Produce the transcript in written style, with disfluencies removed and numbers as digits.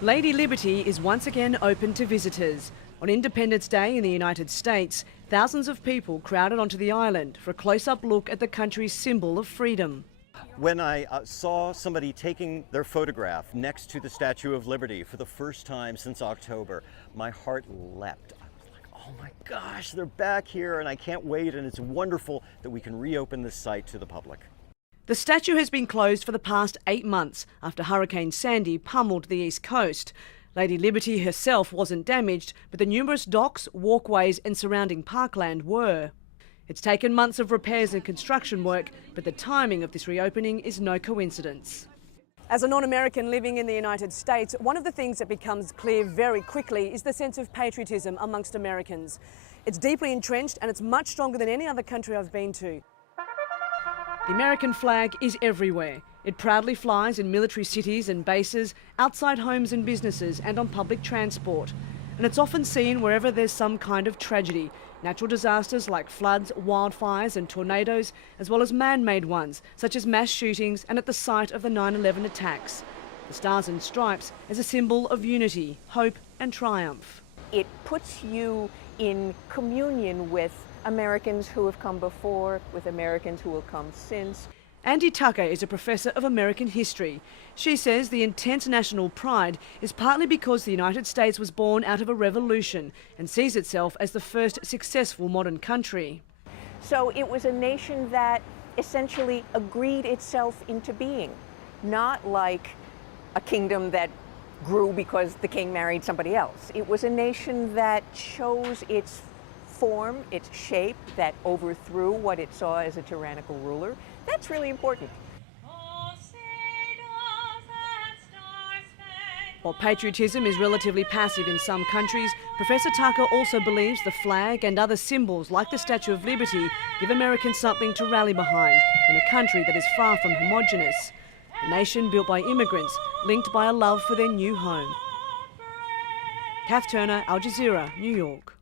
Lady Liberty is once again open to visitors. On Independence Day in the United States, thousands of people crowded onto the island for a close-up look at the country's symbol of freedom. When I saw somebody taking their photograph next to the Statue of Liberty for the first time since October, my heart leapt. I was like, oh my gosh, they're back here and I can't wait, and it's wonderful that we can reopen this site to the public. The statue has been closed for the past 8 months after Hurricane Sandy pummeled the east coast. Lady Liberty herself wasn't damaged, but the numerous docks, walkways and surrounding parkland were. It's taken months of repairs and construction work, but the timing of this reopening is no coincidence. As a non-American living in the United States, one of the things that becomes clear very quickly is the sense of patriotism amongst Americans. It's deeply entrenched and it's much stronger than any other country I've been to. The American flag is everywhere. It proudly flies in military cities and bases, outside homes and businesses, and on public transport. And it's often seen wherever there's some kind of tragedy. Natural disasters like floods, wildfires and tornadoes, as well as man-made ones, such as mass shootings and at the site of the 9/11 attacks. The Stars and Stripes as a symbol of unity, hope and triumph. It puts you in communion with Americans who have come before, with Americans who will come since. Andi Tucker is a professor of American history. She says the intense national pride is partly because the United States was born out of a revolution and sees itself as the first successful modern country. So it was a nation that essentially agreed itself into being, not like a kingdom that grew because the king married somebody else. It was a nation that chose its form, its shape, that overthrew what it saw as a tyrannical ruler. That's really important. While patriotism is relatively passive in some countries, Professor Tucker also believes the flag and other symbols like the Statue of Liberty give Americans something to rally behind in a country that is far from homogenous. A nation built by immigrants, linked by a love for their new home. Kath Turner, Al Jazeera, New York.